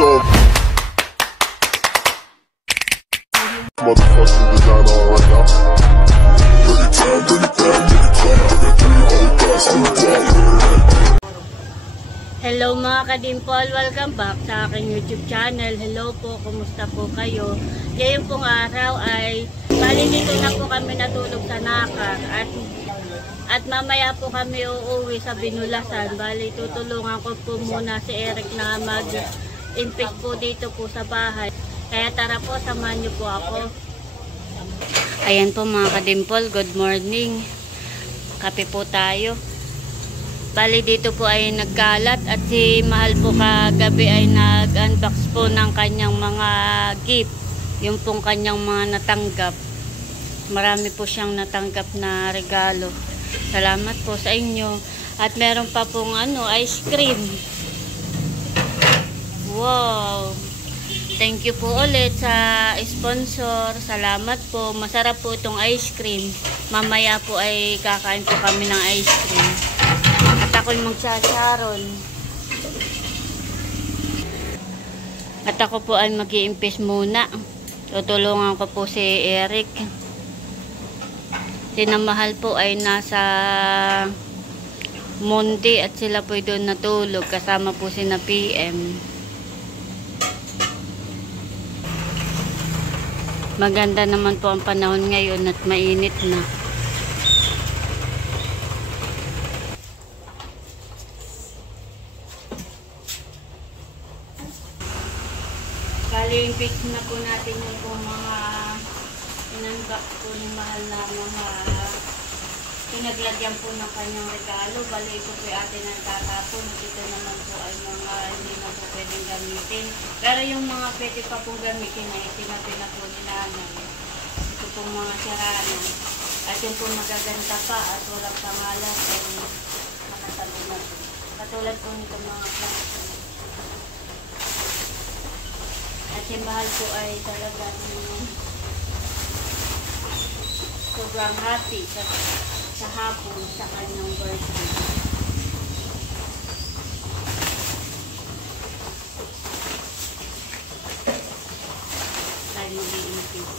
So motherfucking designer right now. Hello mga kadimpol, welcome back sa aking YouTube channel. Hello po, kumusta po kayo? Ngayon pong araw ay bali dito na po kami natulog sa Nakar at mamaya po kami uuwi sa Binulasan. Bali tutulungan ko po muna si Eric na mag-impik po dito po sa bahay. Kaya tara po, samahan niyo po ako. Ayan po mga kadimpol, good morning. Kape po tayo. Bali dito po ay nagkalat at si Mahal po kagabi ay nag-unbox po ng kanyang mga gift. Yung pong kanyang mga natanggap. Marami po siyang natanggap na regalo. Salamat po sa inyo. At meron pa pong ice cream. Wow! Thank you po ulit sa sponsor. Salamat po. Masarap po itong ice cream. Mamaya po ay kakain po kami ng ice cream. At ako'y magsasaron. At ako po ay mag-iimpis muna. Tutulungan ko po si Eric. Si Mahal po ay nasa Monte at sila po ay doon natulog. Kasama po si na PM. Maganda naman po ang panahon ngayon at mainit na. Kali-impik na po natin yung mga inunbox po ni Mahal na mga pinaglagyan po ng kanyang regalo. Bali ito po atin ang tatapon. Ito naman po ay mga hindi na po pwedeng gamitin. Pero yung mga pwede pa pong gamitin ay itinapi na po ni Nanay. Ito pong mga saranan. At yung po magaganda pa at walang pangalan ay makatago na po. Katulad po nito mga plastic. At si Mahal po ay talagang sobrang happy sa hapon sa kanyang birthday. Tayo mag-iimpis.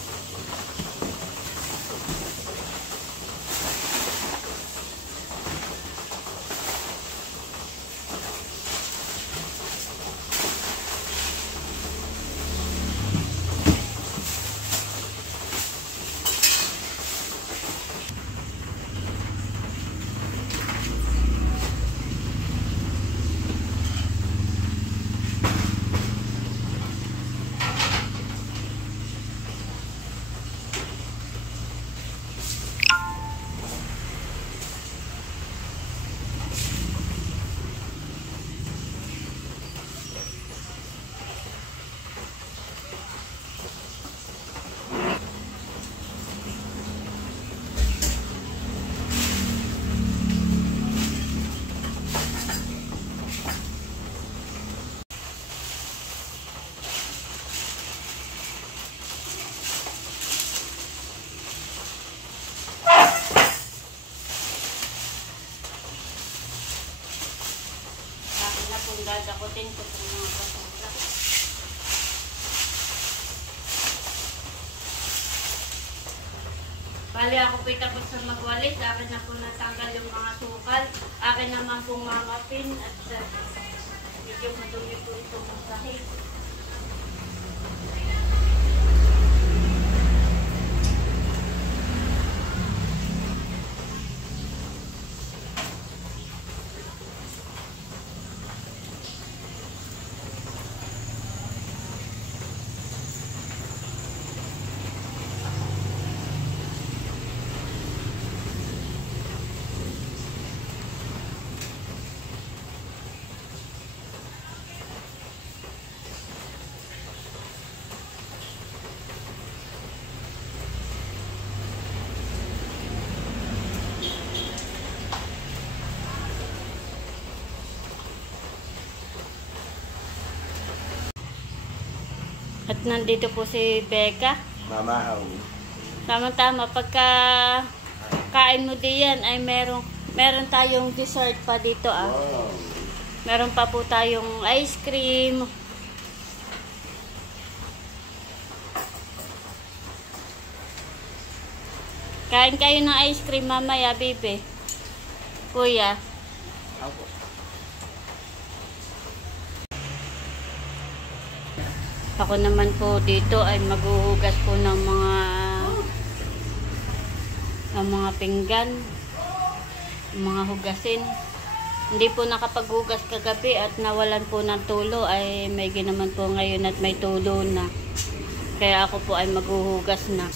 Kung dadakutin ko itong mga basura. Bali ako po'y tapos sa magwalis. Akin na po natanggal yung mga sukal. Akin naman pong mamapin. At medyo madumi po itong masahig. At nandito po si Becca. Mamahaw. Tama-tama. Pagka kain mo diyan ay meron tayong dessert pa dito. Wow. Meron pa po tayong ice cream. Kain kayo ng ice cream mamaya, bebe. Kuya. Opo. Ako naman po dito ay maghuhugas po ng mga pinggan, mga hugasin. Hindi po nakapaghugas kagabi at nawalan po ng tulo, ay may ginaman po ngayon at may tulo na. Kaya ako po ay maghuhugas na.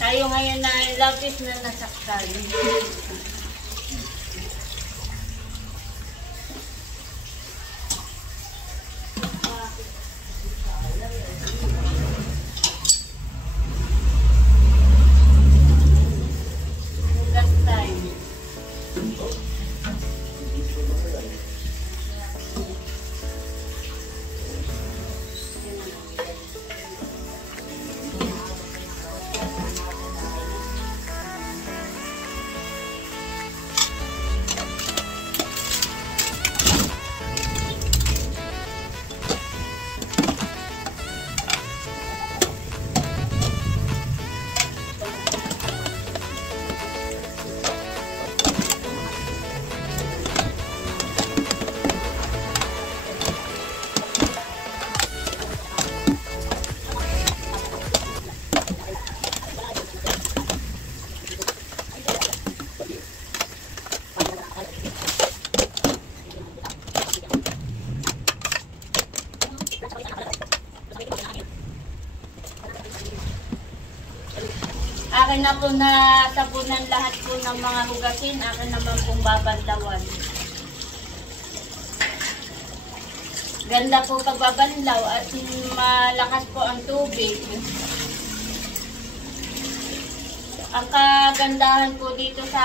Tayo ngayon na labis na nasaktan. Akin na po na sabunan lahat po ng mga hugasin. Akin naman pong babanlawan. Ganda po pagbabanlaw at malakas po ang tubig. Ang kagandahan po dito sa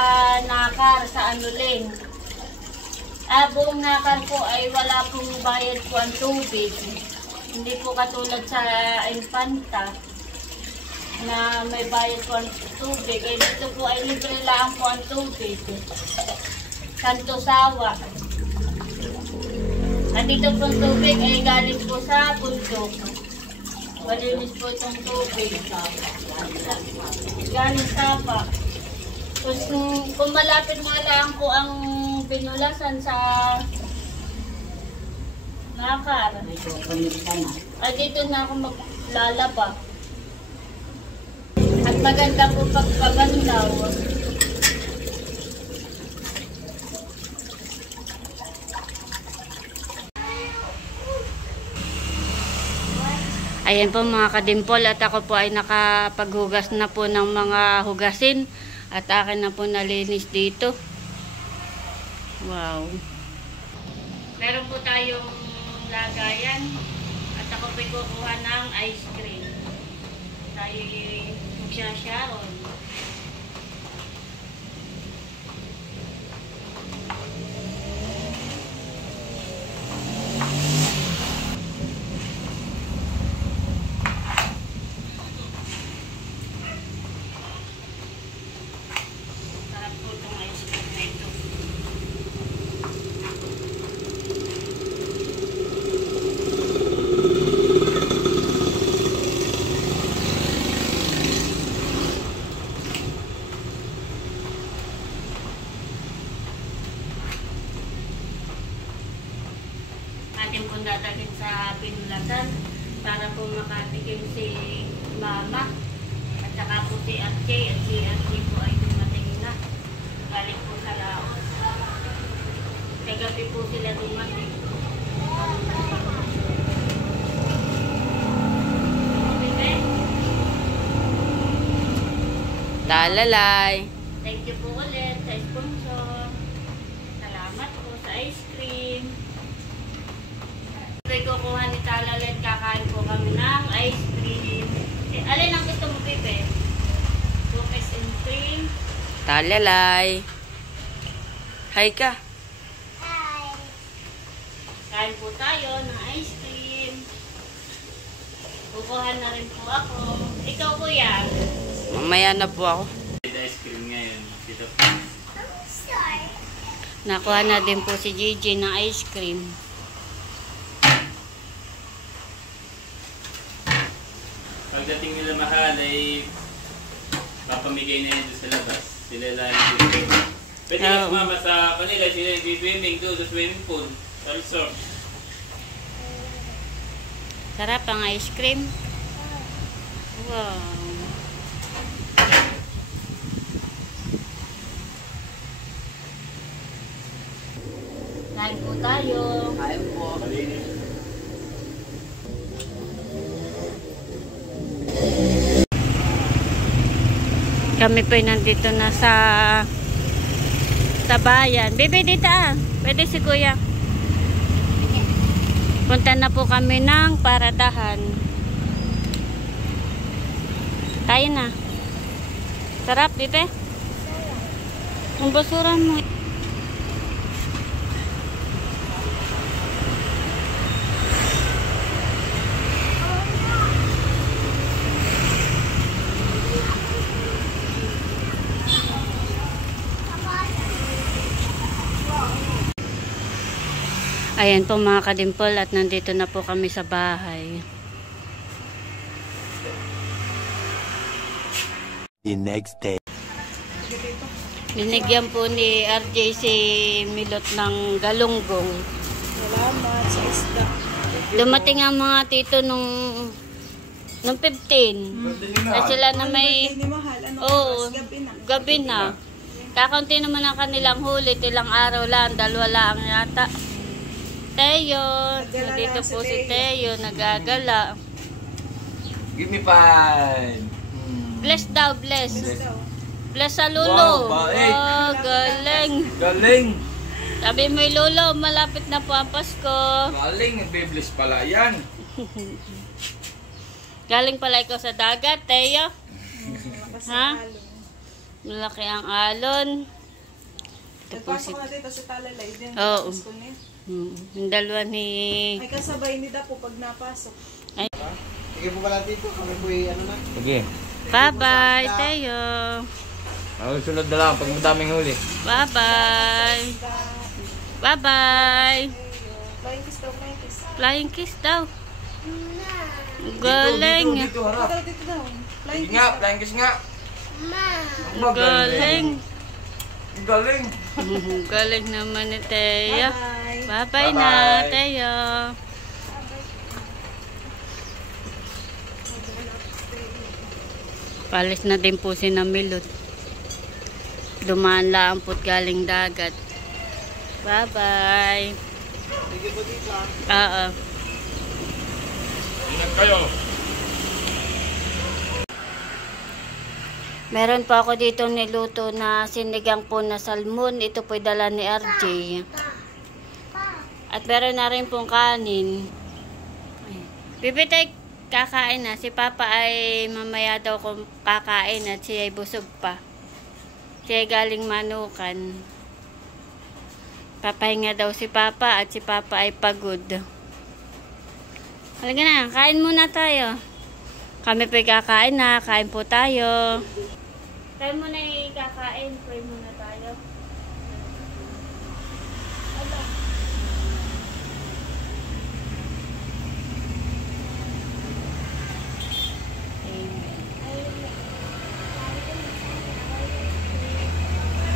nakar, sa Anuling. Buong nakar po ay wala pong bayad po ang tubig. Hindi po katulad sa Infanta na may bayad po ang tubig. Dito po ay libre lang po ang tubig. Santo Sawa. At dito po ang tubig ay galing po sa bundok. Malinis po itong tubig. Galing Sapa. Kung malapit nga lang po ang binulasan sa nakar, ay dito na ako maglalaba. At maganda po pagpabandaw. Ayan po mga kadimpol, at ako po ay nakapaghugas na po ng mga hugasin. At akin na po nalinis dito. Wow. Meron po tayong lagayan. At ako po kukuha ng ice cream. Tayo magsasyaron. Sarap po itong ice cream na ito. Atin po dadalhin sa pinulasan para po makatikim si Mama at saka po si Archie, at si Archie po ay dumating na galing po sa Laos. Kagabi po sila dumating. Okay. Talalay. Thank you po ulit sa sponsor. Salamat po sa ice cream. Kukuha ni Talalet, kakain po kami ng ice cream. Alin ang gusto mo, Pipe? Cookies and cream. Talalay. Hi ka. Hi. Kain po tayo ng ice cream. Kukuha na rin po ako. Ikaw, kuya. Mamaya na po ako. Ice cream ngayon. Dito. Nakuha na din po si Gigi ng ice cream. ay papamigay na yun doon sa labas. Sila lang yung pwede yung mama sa kanila, sila yung swimming doon sa swimming pool, sa resort. Sarap ang ice cream. Wow. Kain po tayo. Kain po. Kami po nandito na sa bayan. Bebe, dito pwede si kuya. Punta na po kami ng paradahan. Tayo na. Sarap, bebe. Ang basura mo. Ayan po mga kadimpol at nandito na po kami sa bahay. The next day. Binigyan po ni RJ si Milot ng galunggong. Salamat sa isda. Dumating ang mga tito nung 15. Kasi sila na may... Hindi mahal. Ano Oo, oras? Gabi na. gabi na. Kakaunti naman ang kanilang huli. Ilang araw lang, 2 lang yata. Teo, nandito po si Teo, nagagala. Give me 5. Bless daw, bless. Bless sa lulo. Wow, bait. Oh, galing. Galing! Sabi mo, lulo, malapit na po ang Pasko. Galing, nagbe-bless pala yan. Galing pala ikaw sa dagat, Teo. Malakas Ha? na alon. Malaki ang alon. Ito po si... Nagpasok na dito sa Talalay. Din Oo. Pasko niya. Yung dalawa ni... Ay kasabay ni Dapo pag napasok. Ay. Sige po pala dito, kami po ano na. Sige. Bye-bye, Teo. Sunod na lang pag madaming huli. Bye-bye. Bye-bye. Flying kiss daw, flying kiss. Flying kiss daw. Galing. Dito, harap. Dito daw. Flying Sige kiss nga, daw. flying kiss nga. Galing. Galing. Galing naman ni Teo. Bye. Bye-bye na, Bye-bye. Teo. Palis na din po si Namilot. Dumaan lang po galing dagat. Bye-bye. Sige po dito ah. Oo. Ingat kayo. Meron pa ako dito niluto na sinigang po na salmon. Ito po dala ni RJ. At meron na rin pong kanin. Bibitay kakain na. Si Papa ay mamaya daw kung kakain at siya ay busog pa. Siya ay galing manukan. Papahinga daw si Papa at si Papa ay pagod. Halika na, kain muna tayo. Kami po'y kakain na, kain po tayo. Tayo muna yung kakain, pray muna tayo.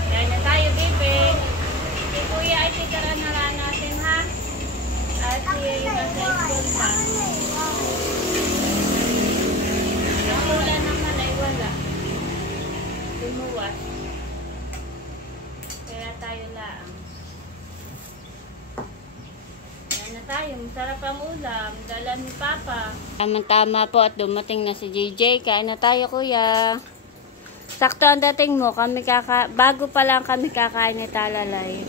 Kain na tayo, baby. Si Kuya ay titira na lang natin, ha? At siya yung nasa school pa. Ang ulan naman ay wala. Lumuwas. Kaya tayo lang. Kaya na tayo. Masarap ang ulam. Dala ni Papa. Tama-tama po at dumating na si JJ. Kaya na tayo, Kuya. Sakto ang dating mo. Bago pa lang kami kakain ni Talalay.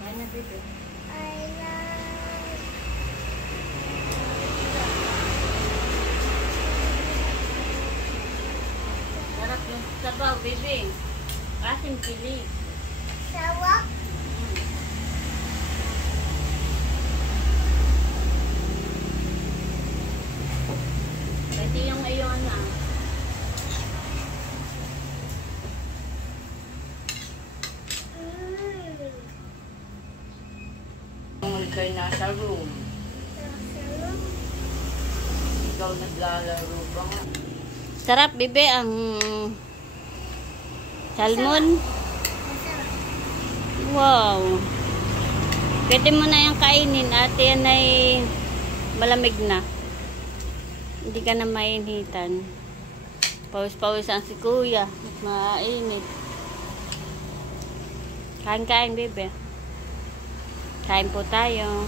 Kaya na, baby. Sarap yung sabaw, baby. Asim pili. Sawa? Pwede yung ayon na. Ika'y nasa room. Ikaw naglalaro ba nga? Sarap, bebe, ang salmon. Wow. Pwede mo na yung kainin at yan ay malamig na. Hindi ka na mainitan. Pawis-pawis ang si kuya. Mainit. Kain-kain, bebe. Kain po tayo.